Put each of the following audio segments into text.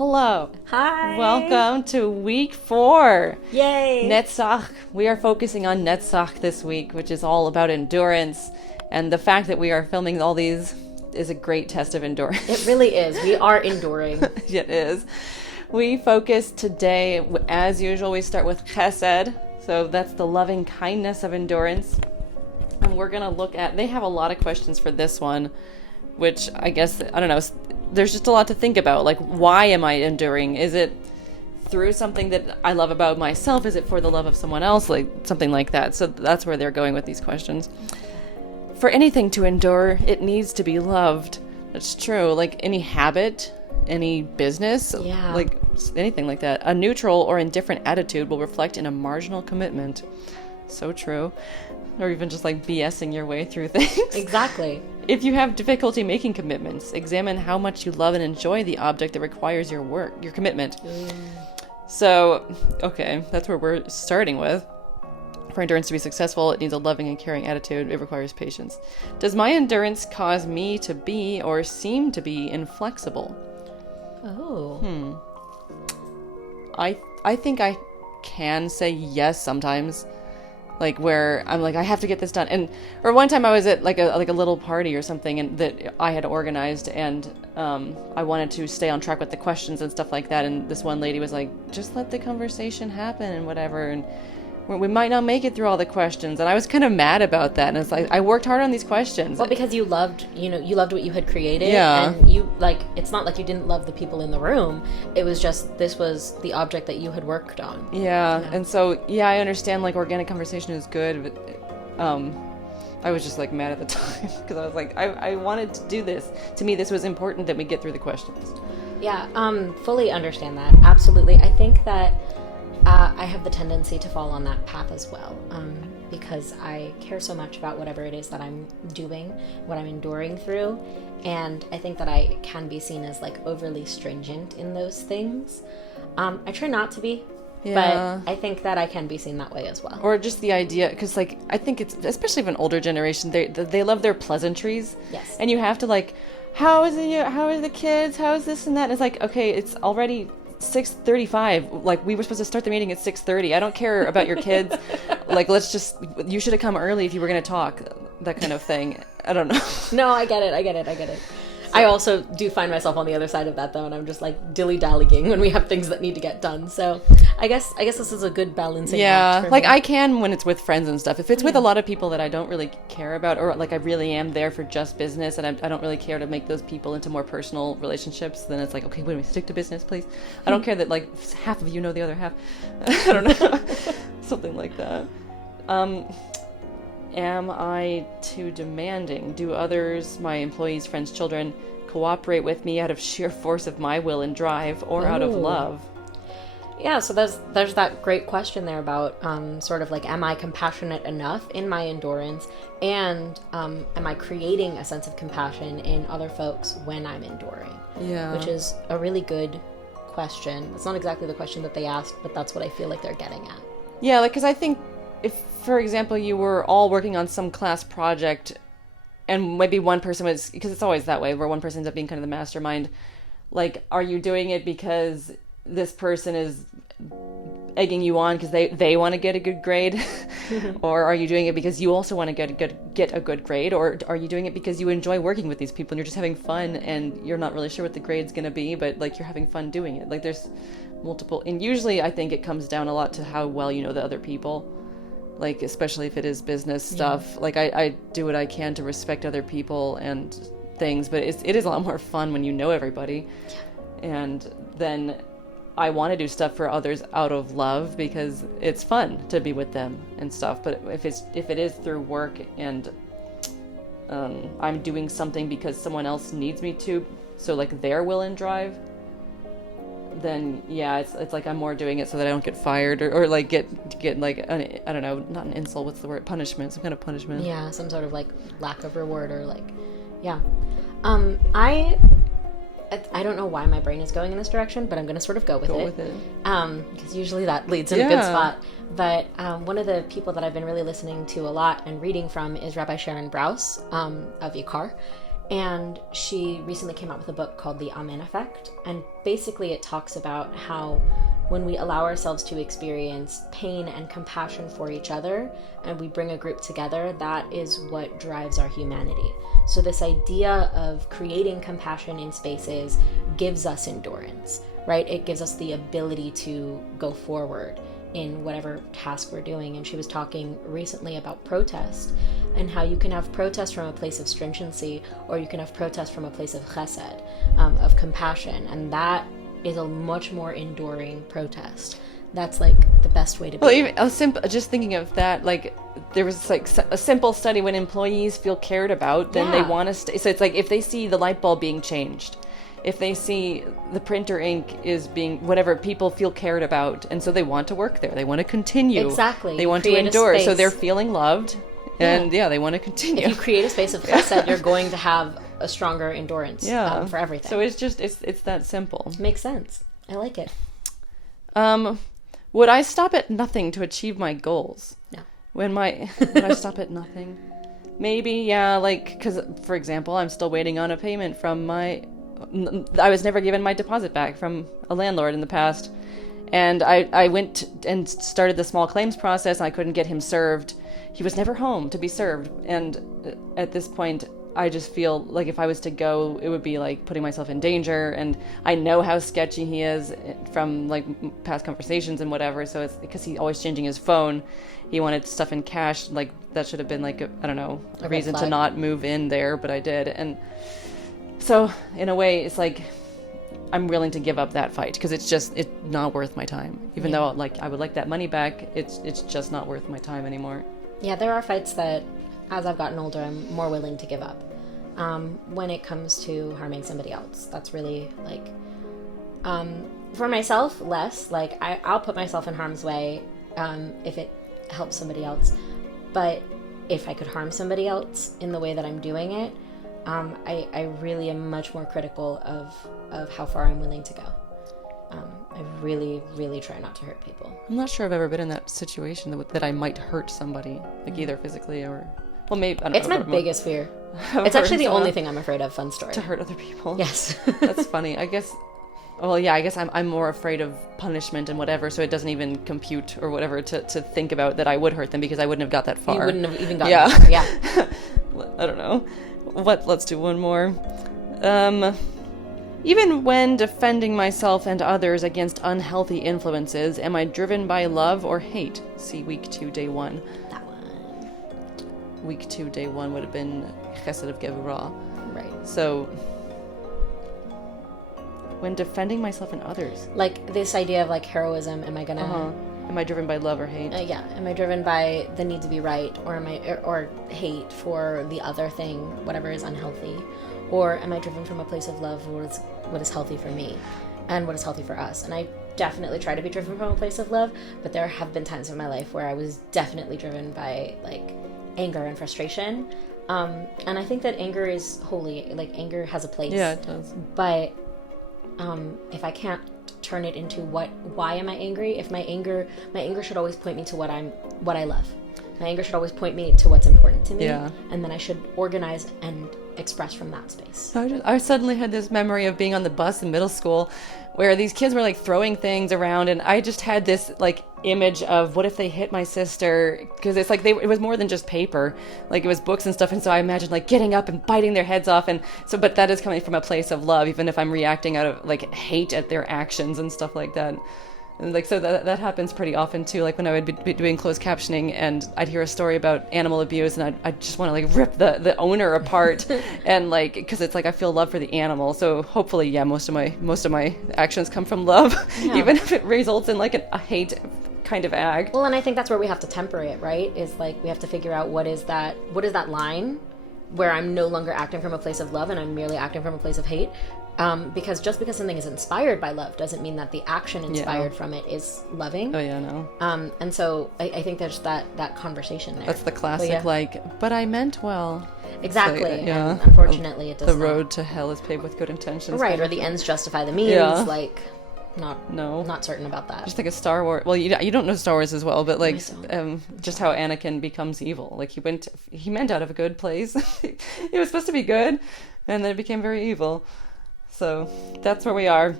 Hello. Hi. Welcome to week 4. Yay. Netzach. We are focusing on Netzach this week, which is all about endurance. And the fact that we are filming all these is a great test of endurance. It really is. We are enduring. It is. We focus today, as usual, we start with Chesed. So that's the loving kindness of endurance. And we're going to look at, they have a lot of questions for this one, which I guess, I don't know, there's just a lot to think about. Like, why am I enduring? Is it through something that I love about myself? Is it for the love of someone else? Like, something like that. So that's where they're going with these questions. For anything to endure, it needs to be loved. That's true. Like, any habit, any business, like anything like that. A neutral or indifferent attitude will reflect in a marginal commitment. So true. Or even just like BSing your way through things. Exactly. If you have difficulty making commitments, examine how much you love and enjoy the object that requires your work, your commitment. So, okay, that's where we're starting with. For endurance to be successful, it needs a loving and caring attitude. It requires patience. Does my endurance cause me to be or seem to be inflexible? Oh. I think I can say yes sometimes. Like, where I'm like, I have to get this done. Or one time I was at like a little party or something and that I had organized, and I wanted to stay on track with the questions and stuff like that. And this one lady was like, just let the conversation happen and whatever. And we might not make it through all the questions. And I was kind of mad about that. And it's like, I worked hard on these questions. Well, because you loved what you had created. Yeah. And you, like, it's not like you didn't love the people in the room. It was just, this was the object that you had worked on. Yeah. And so, I understand, like, organic conversation is good, but I was just, like, mad at the time. Because I was like, I wanted to do this. To me, this was important that we get through the questions. Yeah, fully understand that. Absolutely. I think that I have the tendency to fall on that path as well, because I care so much about whatever it is that I'm doing, what I'm enduring through, and I think that I can be seen as like overly stringent in those things. I try not to be, but I think that I can be seen that way as well. Or just the idea, because like I think it's, especially of an older generation, they love their pleasantries. Yes. And you have to like, how is it? How are the kids? How is this and that? And it's like, okay, it's already 6:35. Like, we were supposed to start the meeting at 6:30. I don't care about your kids. Like, you should have come early if you were going to talk. That kind of thing. I don't know. No, I get it. I also do find myself on the other side of that, though, and I'm just like dilly-dallying when we have things that need to get done. So I guess this is a good balancing act for like me. I can when it's with friends and stuff. If it's with a lot of people that I don't really care about, or like I really am there for just business and I don't really care to make those people into more personal relationships, then it's like, okay, wait, we stick to business, please. I don't care that like half of you know the other half. I don't know. Something like that. Am I too demanding? Do others, my employees, friends, children, cooperate with me out of sheer force of my will and drive, or out of love? Yeah, so there's that great question there about sort of like, am I compassionate enough in my endurance, and am I creating a sense of compassion in other folks when I'm enduring? Yeah. Which is a really good question. It's not exactly the question that they asked, but that's what I feel like they're getting at. Yeah, like, because I think if, for example, you were all working on some class project and maybe one person was, because it's always that way, where one person ends up being kind of the mastermind, like, are you doing it because this person is egging you on because they want to get a good grade? Or are you doing it because you also want to get a good grade? Or are you doing it because you enjoy working with these people and you're just having fun and you're not really sure what the grade's going to be, but like you're having fun doing it? Like, there's multiple, and usually I think it comes down a lot to how well you know the other people. Like, especially if it is business stuff. Like, I do what I can to respect other people and things, but it is a lot more fun when you know everybody. And then I want to do stuff for others out of love because it's fun to be with them and stuff. But if it is through work and I'm doing something because someone else needs me to, so like their will and drive, then it's like I'm more doing it so that I don't get fired or like get like I don't know, not an insult, what's the word, punishment, some kind of punishment. Yeah, some sort of like lack of reward or like, yeah. I don't know why my brain is going in this direction, but I'm going to sort of go with it. Because usually that leads in a good spot. But one of the people that I've been really listening to a lot and reading from is Rabbi Sharon Brous of Yakar. And she recently came out with a book called The Amen Effect. And basically it talks about how when we allow ourselves to experience pain and compassion for each other, and we bring a group together, that is what drives our humanity. So this idea of creating compassion in spaces gives us endurance, right? It gives us the ability to go forward in whatever task we're doing. And she was talking recently about protest and how you can have protest from a place of stringency, or you can have protest from a place of chesed, of compassion. And that is a much more enduring protest. That's like the best way to be. Well, even just thinking of that, like there was like a simple study: when employees feel cared about, then they want to stay. So it's like if they see the light bulb being changed, if they see the printer ink is being whatever, people feel cared about, and so they want to work there. They want to continue. Exactly. They want to endure. So they're feeling loved, and they want to continue. If you create a space of chesed, you're going to have a stronger endurance for everything. So it's that simple. Makes sense. I like it. Would I stop at nothing to achieve my goals? No. Would I stop at nothing? Maybe, yeah, like, because, for example, I'm still waiting on a payment from I was never given my deposit back from a landlord in the past. And I went and started the small claims process, and I couldn't get him served. He was never home to be served. And at this point, I just feel like if I was to go, it would be like putting myself in danger. And I know how sketchy he is from like past conversations and whatever. So it's because he's always changing his phone. He wanted stuff in cash. Like that should have been like, a reason to not move in there, but I did. And so in a way, it's like I'm willing to give up that fight because it's not worth my time. Even though like I would like that money back, it's just not worth my time anymore. Yeah, there are fights that as I've gotten older, I'm more willing to give up. When it comes to harming somebody else, that's really like, for myself, less. Like I'll put myself in harm's way if it helps somebody else. But if I could harm somebody else in the way that I'm doing it, I really am much more critical of how far I'm willing to go. I really, really try not to hurt people. I'm not sure I've ever been in that situation that I might hurt somebody, like either physically or... Well, maybe, I don't know. It's my biggest fear. It's actually the only thing I'm afraid of. Fun story. To hurt other people. Yes. That's funny. I guess I'm more afraid of punishment and whatever, so it doesn't even compute or whatever to think about that I would hurt them because I wouldn't have got that far. You wouldn't have even gotten that far. Yeah. I don't know. Let's do one more. Even when defending myself and others against unhealthy influences, am I driven by love or hate? See week 2, day 1. That one. Week 2, day 1 would have been Chesed of Netzach. Right. So, when defending myself and others. Like this idea of like heroism, am I gonna... Am I driven by love or hate? Yeah. Am I driven by the need to be right, or or hate for the other thing, whatever is unhealthy? Or am I driven from a place of love, what is healthy for me and what is healthy for us? And I definitely try to be driven from a place of love, but there have been times in my life where I was definitely driven by like anger and frustration. And I think that anger is holy. Like anger has a place. Yeah, it does. But if I can't turn it into why am I angry? If my anger should always point me to what I love. My anger should always point me to what's important to me. Yeah. And then I should organize and express from that space. I suddenly had this memory of being on the bus in middle school where these kids were like throwing things around, and I just had this like image of what if they hit my sister, because it's like it was more than just paper, like it was books and stuff, and so I imagined like getting up and biting their heads off, and so but that is coming from a place of love, even if I'm reacting out of like hate at their actions and stuff like that. And like, so that happens pretty often too, like when I would be doing closed captioning and I'd hear a story about animal abuse and I'd just want to like rip the owner apart and like, because it's like I feel love for the animal, so hopefully most of my actions come from love, even if it results in like a hate kind of act. Well, and I think that's where we have to temper it, right? Is like we have to figure out what is that line where I'm no longer acting from a place of love and I'm merely acting from a place of hate. Because just because something is inspired by love doesn't mean that the action inspired from it is loving. Oh yeah, no. And so I think there's that conversation there. That's the classic, but I meant well. Exactly. Like, and unfortunately, it does The road to hell is paved with good intentions. Right, or the ends justify the means. not certain about that. Just like a Star Wars. Well, you don't know Star Wars as well, but like just how sorry. Anakin becomes evil. Like he meant out of a good place. He was supposed to be good, and then it became very evil. So that's where we are.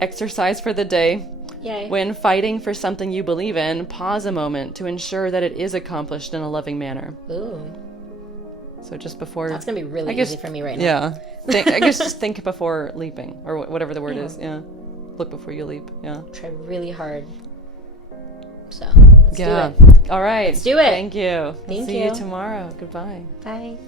Exercise for the day. Yay. When fighting for something you believe in, pause a moment to ensure that it is accomplished in a loving manner. Ooh. So just before... That's going to be really easy for me right now. Yeah. I guess just think before leaping, or whatever the word is. Yeah. Look before you leap. Yeah. Try really hard. So, let's do it. All right. Let's do it. Thank you. Thank See you. you tomorrow. Goodbye. Bye.